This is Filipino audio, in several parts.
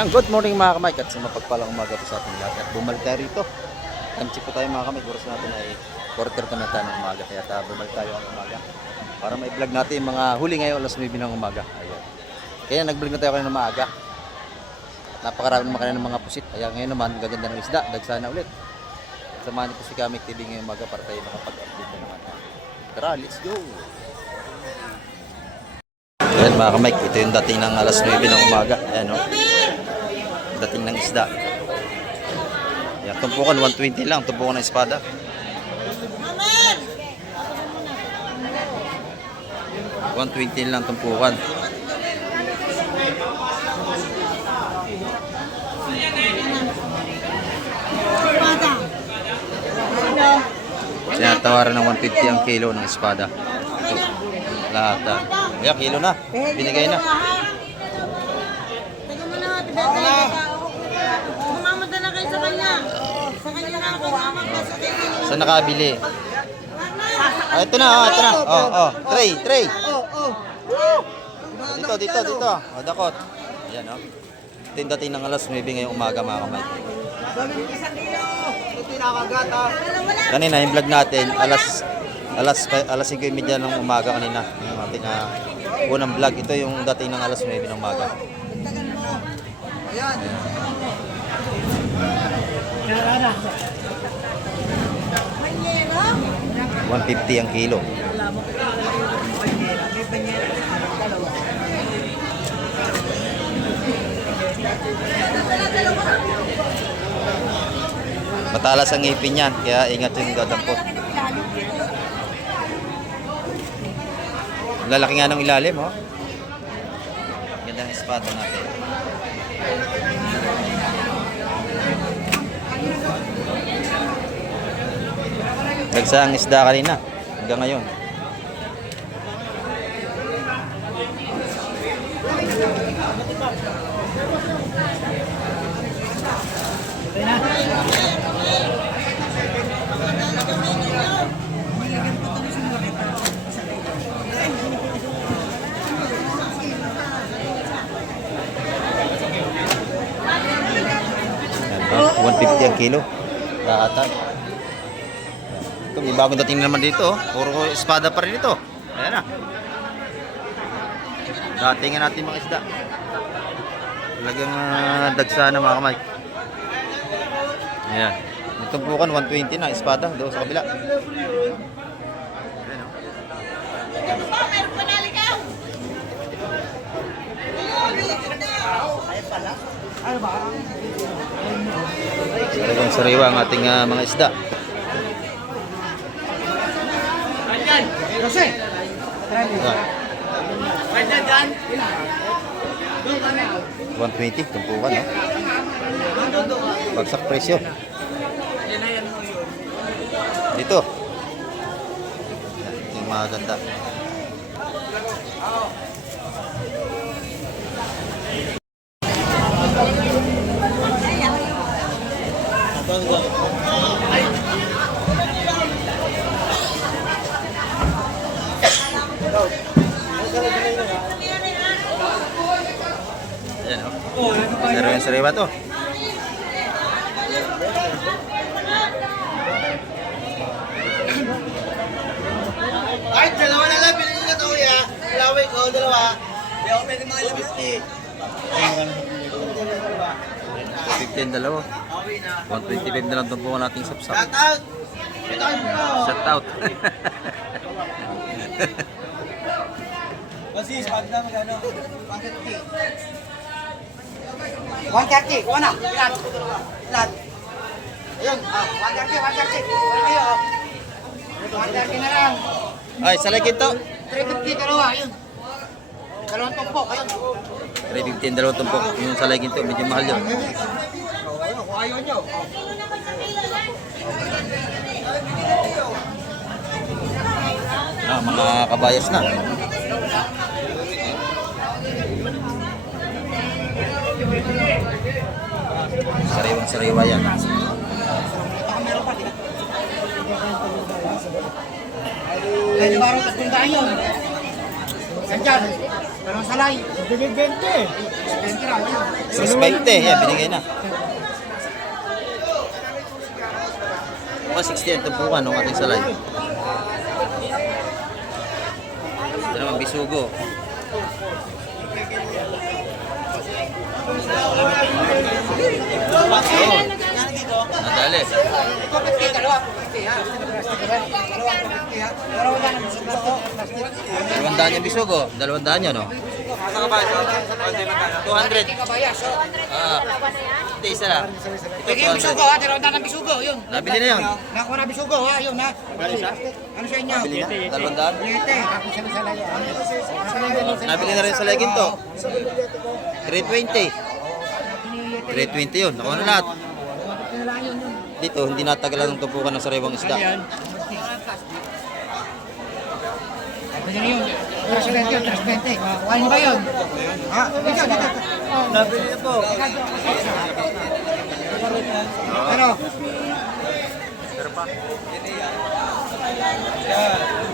Yan, good morning mga kamay at sa mapagpalang umaga po sa ating lahat at bumalik tayo rito. Tanchip po tayo mga kamay, oras natin ay quarter to na tayo ng umaga kaya bumalik tayo ang umaga para ma-vlog natin yung mga huli ngayon alas 9 ng umaga. Ayan. Kaya nag-vlog na tayo kanina ng maaga. Napakarami naman kanina ng mga pusit. Kaya ngayon naman gaganda ng isda, dagsana ulit. Samahan niyo po si Kamik TV ngayong umaga para tayo makapag-update na naman. Tara, let's go! Ayan mga kamay, ito yung dating ng alas 9 ng umaga. Ayan o. Dating ng isda. Yan, tumpukan 120 lang, tumpukan ng espada. 120 lang tumpukan. Sinatawaran ng 150 ang kilo ng espada. Ito, lahat. Kaya kilo na, binigay na. Mamamada na kayo sa kanya. Sa kanya na ako mamamada sa kanya. Saan nakabili? Ah, ito na, ito na. Tray. Dito. Oh, dakot. Ayan, oh. Ito yung dating ng alas 9 ngayong umaga, mga kamay. Kanina, yung vlog natin, alas 5:30 ng umaga kanina. Yung ating unang vlog. Ito yung dating ng alas 9 ng umaga. Ayan. 150 ang kilo. Matalas ang ngipin yan, kaya ingat yung dadampot. Lalaki nga ng ilalim, oh. Ganda ng espada natin. Nagsa ang isda kanina hanggang ngayon. Yan, 150 ang kilo. Laatan. Ito, may bagong dating naman dito. Puro espada pa rin ito. Ayan na. Datingan natin mga isda. Talagang dagsa na mga kamay. Ayan. Itong bukan 120 na espada doon sa kabila. Ayan o. Talagang sariwa ang ating mga isda. Jose. Ayan. 120 tumpukan, no? Bagsak presyo. Dito. Yung maganda. Ayan, oh. Sariwa to. Ay, dalawa na lang. Bilhin ko to, ya. Laway ko, dalawa. Hindi ako pwede mga ilabis 15 dalawa. 125 na lang tumpukan nating sapsap. Shout out! Shut out. Basis, pag na magano? 130, kuha na. Ilan? Ayun, 130. Kuha kayo, 130 na lang. Ay, salagin to. 350, dalawa, ayun. Dalawang tumpok, ayun. 315 dalawang tumpok. Yung salagin to, medyo mahal yun. Kung ayaw nyo. Mga kabayas na. Sariwang sariwa yan. Pwede ba rin 300 yun? Yan dyan. Dalawang salay. Bigay 20. 20 raw. 620, yan, binigay na. Mga 60 ang tumpukan ng ating salay. Ito naman, bisugo. Nadali. Dalawandaan yung bisugo. Dalawandaan yun, no? 200. Hindi, isa lang. Ito, Bigay yung bisugo 200. ha, dalawang ng bisugo, yun. Nabili na yun. Nakuha na bisugo ha, yun ha. Ano sa inyo? Nabili na. Dalawandaan. Lete. Tapos sa salay. Nabili na rin sa legin to. 320. 320 yun. Nakuha na lahat. Dito, hindi natagalan ng tumpukan ng sariwang isda. Pwede na yun. 320 yun, 320. Kuhain ba yun? Ha? Dito, dito. Nabili na po. Pero,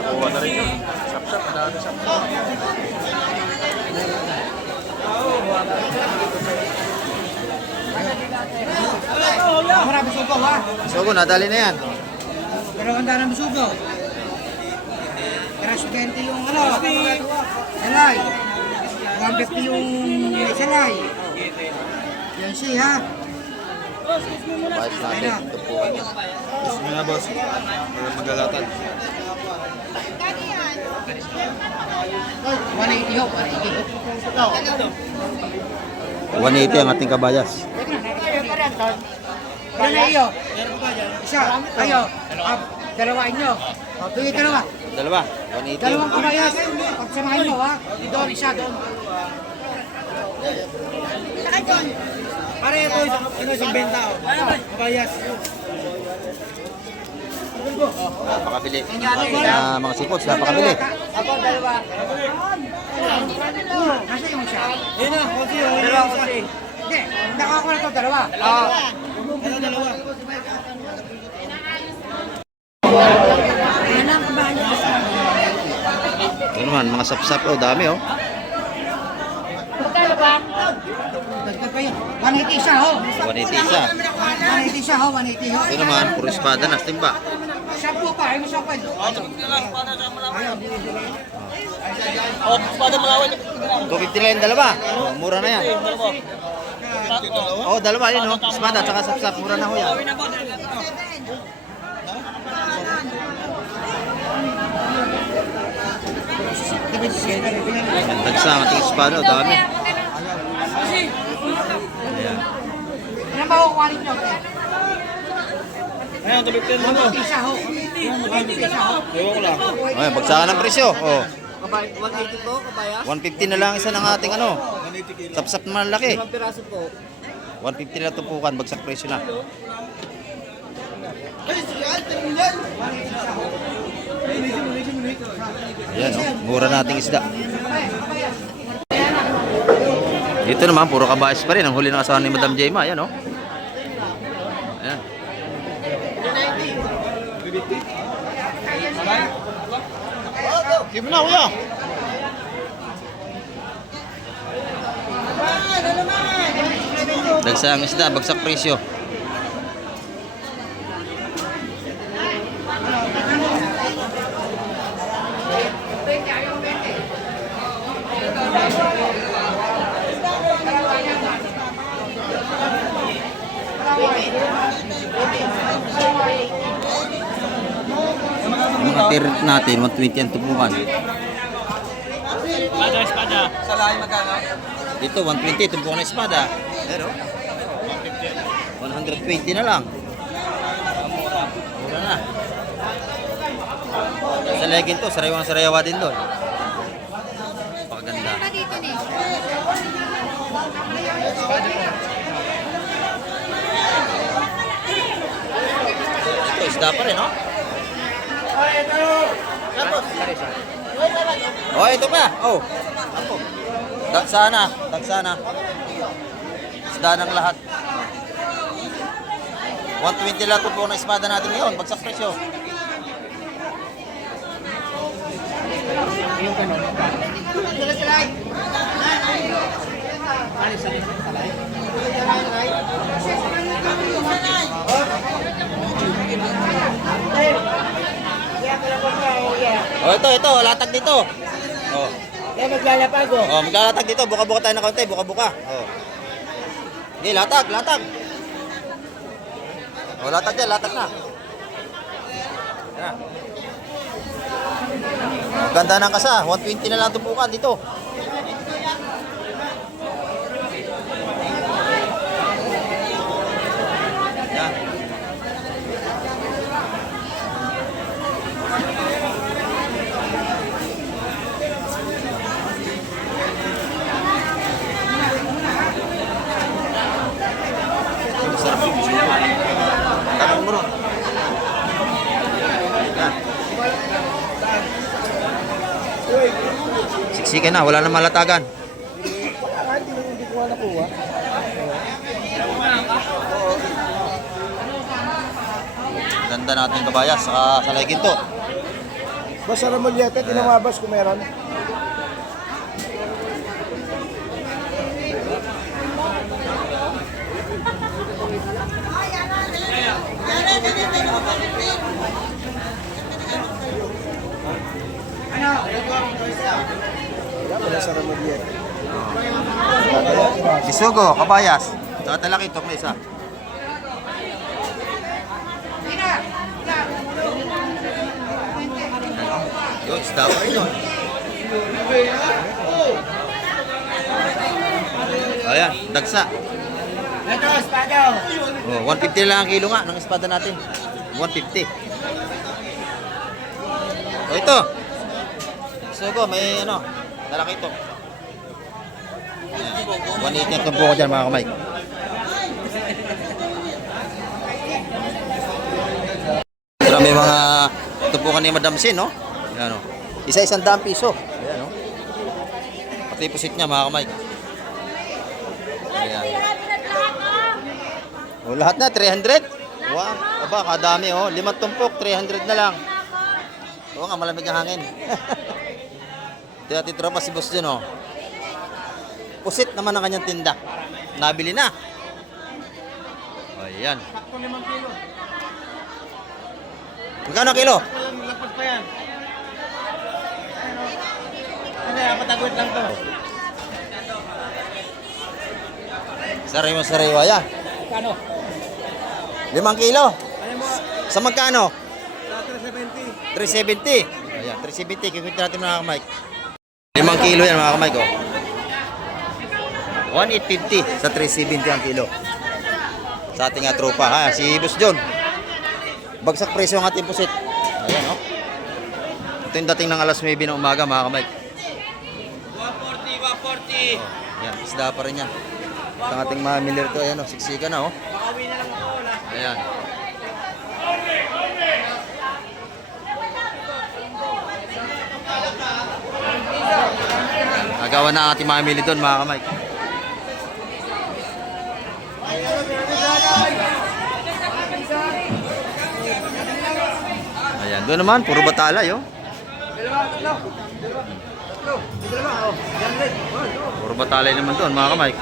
Nakuha na rin yun. Sapsap, dami sapsap. nakuha na bisugo ha. Bisugo, nadali na yan. Dalawang ng bisugo. 320 yung ano, salay. 150 yung salay. Yan siya ha. Bayad natin yung tumpukan niya. Gusto mo na, boss? Magalatan. 180 ho, 180 ang ating kabayas. 180. Ano na iyo? Isa, ayo. Dalawa inyo. O, tuloy dalawa. Dalawa, 180. Dalawang kabayas. Pagsamahin mo ha. Doon, isa doon. Saka doon. Pare ito, isang benta o. Kabayas. Napakabili. Mga seafoods, napakabili. Ako, dalawa. Nasa yung isa? Ayun na, kasi o. Dalawa kasi. Hindi, nakakuha na ito, dalawa. Dalawa. Ito naman, mga sapsap. Oh, dami oh. Dagdag pa yun. 180 isa ho. 180 isa. 180 isa ho, 180 ho. Ito naman, puro espada na, timba. Shampoo pa, ayaw mo siya pwede. O, espada malawan. 250 lang yung dalawa. Oh, mura na yan. Oh, dalawa yun oh. Espada, tsaka sapsap. Mura na ho yan. Dagsa ang ating espada. Oh, dami. Ayan. Ilan ba ho kuhanin nyo? Ayun, tumipin mo. 180 isa ho. 180 isa ho. Ewan ko lang. Okay, bagsakan ng presyo. Oh. 180 po, kabaya. 150 na lang isa ng ating ano. Sapsap naman laki. 5 piraso po. 150 na tumpukan, bagsak presyo na. Ayan oh, mura nating isda. Dito naman, puro kabayas pa rin. Ang huli ng asawa ni Madam Jema. Ayan oh. Ayan. Give mo na, kuya. Dagsa ang isda, bagsak presyo. Yung mga tirit natin, 120 ang tumpukan. Espada. Sa lahi magkano? Dito, 120, tumpukan ng espada. Pero, 120 na lang. Mura na. Sa legin to, sariwang sariwa din doon. Pakaganda. Ito, isda pa rin, no? Oh, ito pa. Oh. Ako. Dagsana, dagsana. Isda ng lahat. 120 lang po ng espada natin ngayon. Bagsak presyo. Yung ganun. Sila salay. Ano sa nila salay? Oh, ito, latag dito. Oh. Kaya maglalapag oh. Oh, maglalatag dito. Buka-buka tayo ng konti, buka-buka. Oh. Okay, latag. Oh, latag na. Yan. Oh, ganda ng kasa. 120 na lang tumpukan dito. Yan. Sarap yung gusto mo. Tanong mo ron. Yan. Siksikan na, wala na malatagan. Hindi ko nakuha. Ganda natin kabayas sa Salay Ginto. Basta Ramolyete, tinamabas kung meron. Wala sa Ramolyete. Bisugo, kabayas. Saka Talakitok na isa. Yun, isda pa rin yun. Ayan, dagsa. Ito, espado. Oh, 150 lang ang kilo nga ng espada natin. 150. Oh, ito. Bisugo, may ano, Talakitok. 180 ang tumpo ko dyan mga kamay. Pero may mga tumpukan ni Madam Sin, no? Ayan, no? Isa-100 piso. Ayan, no? Pati pusit niya mga kamay. Ayan. O, lahat na, 300? Wow, aba, kadami, oh. 5 tumpok, 300 na lang. Oo nga, malamig ang hangin. Ito natin tropa si boss dyan, oh. Pusit naman ang kanyang tinda. Nabili na. O, yan. Sakto 5 kilo. Magkano kilo? Lagpas pa yan. Ano, apatagwit lang to. Sariwa-sariwa yan. Kano? 5 kilo. Ano mo? Sa magkano? Sa 370. 370. Ayan, 370. Kikwit natin mga kamay. 5 kilo yan mga kamay ko. 1,850 sa 370 ang kilo. Sa ating tropa ha. Si Boss John. Bagsak presyo ang ating pusit. Ayan, oh. Ito yung dating ng alas 9 ng umaga mga kamay. 140. Oh, ayan, isda pa rin yan. Ito ang ating mga miller to. Ayan, oh, siksika na, oh. Ayan. Agawan na ang ating mga mili doon mga kamay. Ayan, doon naman, puro batalay, oh. Puro batalay naman doon, mga kamay.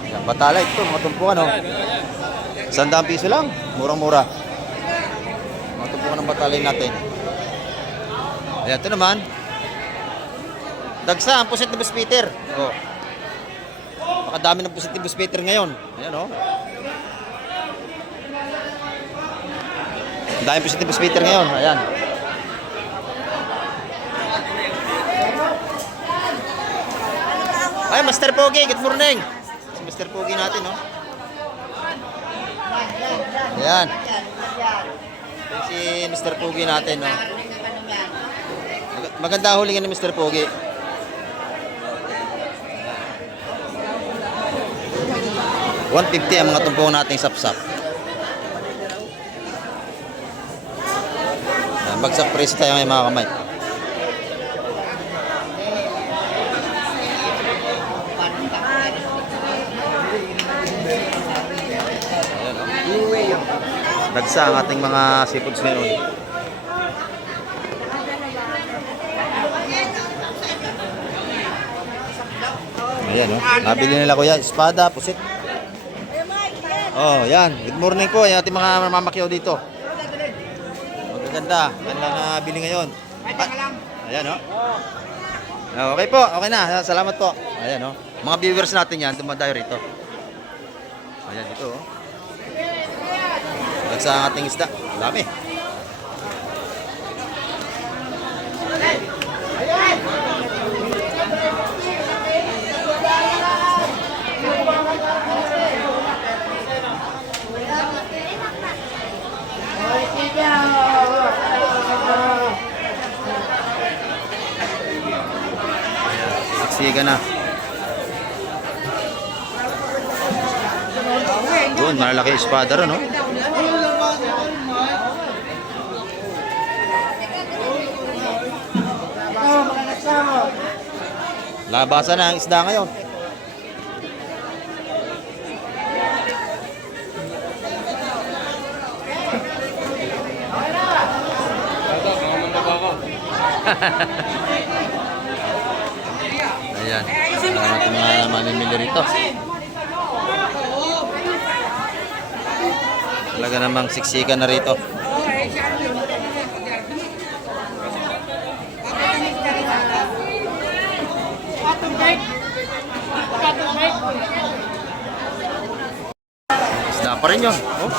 Ayan, batalay, ito, mga tumpukan, oh. 100 piso lang, murang-mura. Mga tumpukan ng batalay natin. Ayan, ito naman. Dagsa, ang pusit ni Boss Peter. Oh. Pakadami ng pusit ni Boss Peter ngayon. Ayan, oh. Ang daming pusit ni Boss Peter ngayon. Ayan. Ay, Master Pogi, good morning. Si Master Pogi natin, oh. Ayan. Si Mr. Pogi natin, oh. Maganda hulingan ni Mr. Pogi. $150 ang mga tumpong nating sapsap. Bagsak presyo tayo ngayon mga kamay. Ayan, oh. Dagsa ang ating mga seafoods ngayon. Ayan, oh. Nabili nila kuya, espada, pusit. Oh, yan. Good morning po. Ayan ating mga mamakyaw dito. Magaganda. Yan lang nabili ngayon. Ayan, oh. Okay po, okay na. Salamat po. Ayan, oh. Mga viewers natin yan, dumadayo rito. Ayan, ito, oh. Sa ang ating isda. Dami. Siksikan na. Doon, malalaki espada ron, no? Labasan na ang isda ngayon. Ayan. Salamat yung mga mamimili rito. Talaga namang siksikan na rito. Isda pa rin yun. Oh.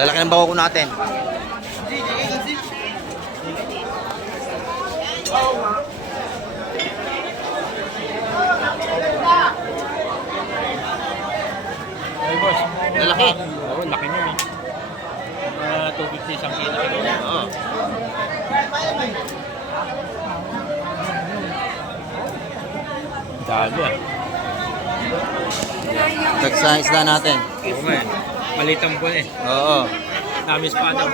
Lalaki ng bako natin. Ay, boss. Lalaki. Oo, laki niya eh. 250 isang kilo. Oo. Dami ah. Sa isda natin. Oo nga eh. Malitang po eh. Oo. Dami espada.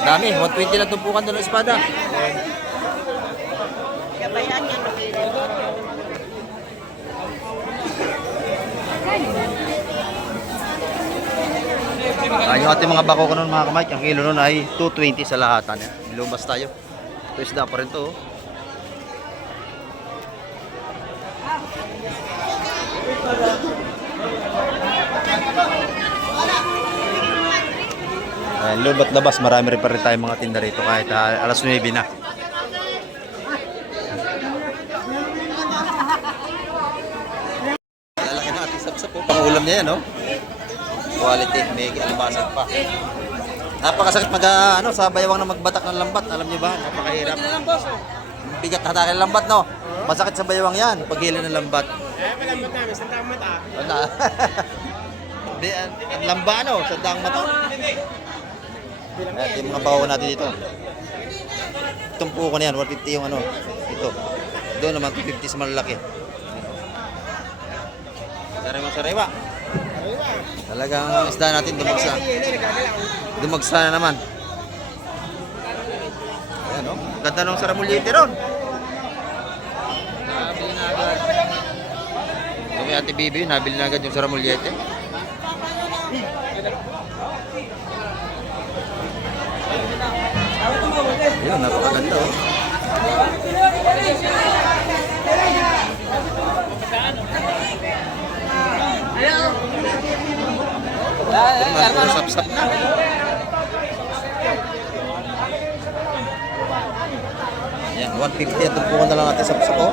Dami. 120 lang tumpukan doon ng espada. Yung ating mga bako kanon mga kamay, ang kilo nun ay 220 sa lahatan. Lumabas tayo. Ito isda pa rin to. Lubat labas, marami rin pa rin tayong mga tinda rito kahit alas 9 na. Lalaki na ating sapsap po. Pangulam niya yan, no? Quality, may almasag pa. Napakasakit sa bayawang na magbatak ng lambat. Alam niyo ba? Napakahirap. Bigat hatakin ng lambat, no? Masakit sa bayawang yan, paghili ng lambat. Malambat namin, sandang mata. Wala. Ang lamba, no? Sa daang mata. At yung mga bako natin dito. Itong puko na yan, 150 yung ano. Ito. Doon naman 250 sa malalaki. Sariwa. Talagang ang isda natin dumagsa. Dumagsa na naman. Ayan, no? Ganda nung saramulyete ron. Nabili na agad. Kami ate Bibi, nabili na agad yung saramulyete. Ayan, napakaganda, oh. Sapsap na. Ayan, 150 at tumpukan na lang natin sapsap, oh.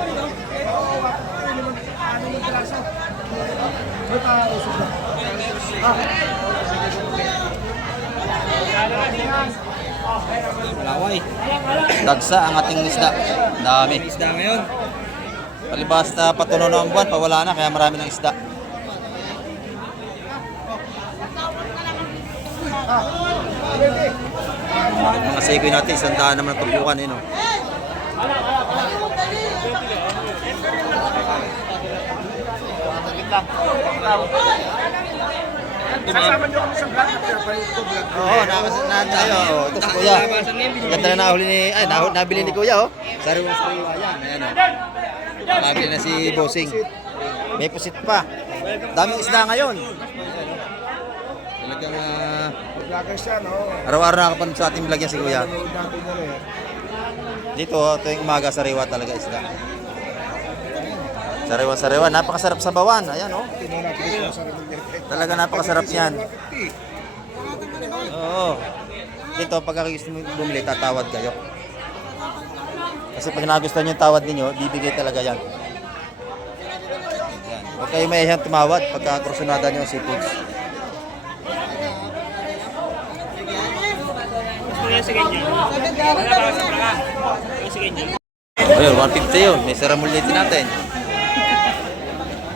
Malaway. Dagsa ang ating isda. Dami. Isda ngayon. Palibas na patunaw na ang buwan, pawala na, kaya marami ng isda. Mga sekoy natin, 100 naman ang tumpukan, no? Kasama niyo kami sa vlog. Oo, na tayo. Oh, ito si Kuya. Ganda na nahuli ni, nabili ni Kuya, oh. Sariwang sariwa yan. Ayan, oh. Nabili na si Bossing. May pusit pa. Daming isda ngayon. Talagang Vlogger siya, no? araw-araw nakapanood sa ating vlog yan si Kuya. Natin na rin. Dito, tuwing umaga, sariwa talaga isda. Sariwa. Napakasarap sa bawan. Ayan, oh. Talaga napakasarap yan. Oo. Dito, pag gusto mo bumili, tatawad kayo. Kasi pag nagustuhan yung tawad ninyo, bibigay talaga yan. Ayan. Huwag kayo mahihiyang tumawad pagka kursunada nyo ang seafoods. Sige ganyan. Wala ka sa plaka. Sige ganyan. Ayun, 150 yun. May saramuliti natin.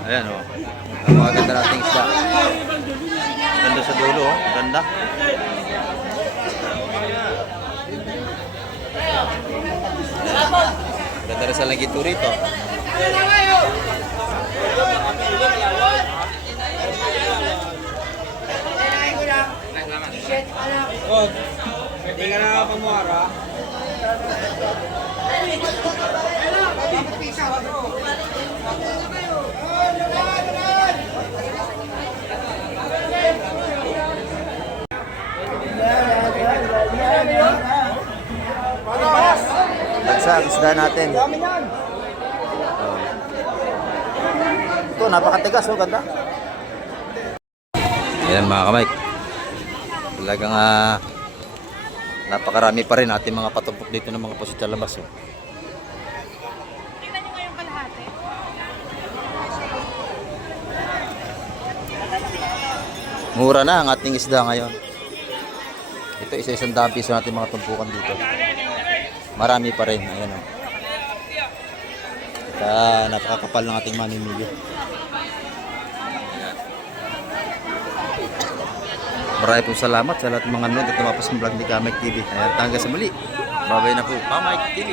Ayan, oh. Ang mga ganda nating isda. Ganda sa dulo, oh. Ganda. Ganda rin sa langito rito. Hindi ka na pamuara. Bagsa ang isda natin. Oh. Ito, napakatigas, oh. Ganda. Ayan mga kamay. Talagang napakarami pa rin ating mga patumpok dito ng mga pusit sa labas. Oh. Tingnan nyo ngayong kalahati. Mura na ang ating isda ngayon. Ito, isa-isang daang piso natin mga tumpukan dito. Marami pa rin. Ayan, oh. Napakakapal ng ating mamimili. Maraming po salamat sa lahat ng mga nanood at tumapas ng vlog ni Kamay TV. Ayan, hanggang sa muli. Babay na po, Kamay TV.